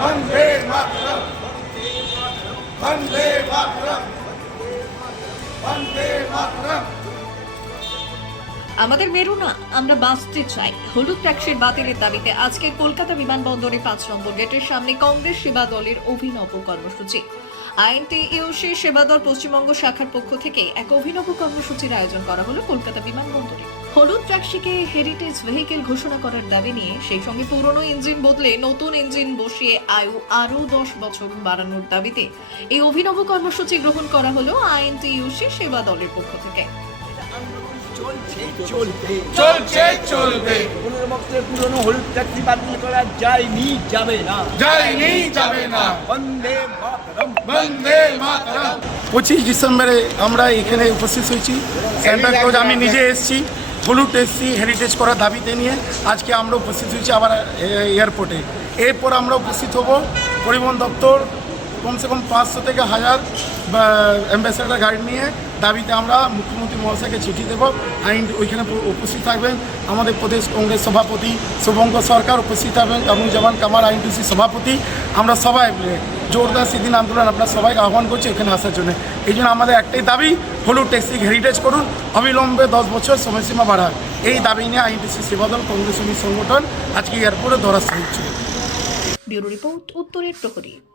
वंदे मातरम वंदे मातरम वंदे मातरम। আমাদের মেরু না, আমরা বাঁচতে চাই। হলুদ ট্যাক্সের বাতিলের দাবিতে আজকে কলকাতা বিমানবন্দরে 5 নম্বর গেটের সামনে কংগ্রেস সেবা দলের অভিনব কর্মসূচি। আইএনটিইউসি সেবা দল পশ্চিমবঙ্গ শাখার পক্ষ থেকে এক অভিনব কর্মসূচির আয়োজন করা হলো কলকাতা বিমানবন্দরে। হলুদ ট্যাক্সিকে হেরিটেজ ভেহিকেল ঘোষণা করার দাবি নিয়ে, সেই সঙ্গে পুরনো ইঞ্জিন বদলে নতুন ইঞ্জিন বসিয়ে আয়ু আরও 10 বছর বাড়ানোর দাবিতে এই অভিনব কর্মসূচি গ্রহণ করা হলো আইএনটিইউসি সেবা দলের পক্ষ থেকে। চলছে চলবে পুরনো বক্তব্যে পুরনো হলুদ ট্যাক্সি বাতিল করা যায়নি, যাবে না, যায়নি যাবে না। বন্দে মাতরম বন্দে মাতরম। 25 ডিসেম্বরে আমরা এখানে উপস্থিত হয়েছি। সেন্টার ক্লোজ আমি নিজে এসেছি হলুদ ট্যাক্সি হেরিটেজ করার দাবিতে নিয়ে। আজকে আমরা উপস্থিত হয়েছি আবার এয়ারপোর্টে। এরপর আমরা উপস্থিত হব পরিবহন দপ্তর কমসে কম 500 থেকে 1000 অ্যাম্বাসেডার গাড়ি নিয়ে। দাবিতে আমরা মুখ্যমন্ত্রী মহাশয়কে চিঠি দেব। ওইখানে উপস্থিত থাকবেন আমাদের প্রদেশ কংগ্রেস সভাপতি শুভঙ্কর সরকার, উপস্থিত থাকবেন কামরুজ্জামান কামাল আইএনটিইউসি সভাপতি। আমরা সবাই মিলে জোরদার সেদিন আন্দোলন আপনার সবাইকে আহ্বান করছি এখানে আসার জন্য। এই জন্য আমাদের একটাই দাবি, হলুদ ট্যাক্সি হেরিটেজ করুন, অবিলম্বে 10 বছর সময়সীমা বাড়ান। এই দাবি নিয়ে আইএনটিইউসি সেবাদল কংগ্রেস সংগঠন আজকে এয়ারপোর্টে ধরা হচ্ছে। ব্যুরো রিপোর্ট, উত্তরের প্রহরী।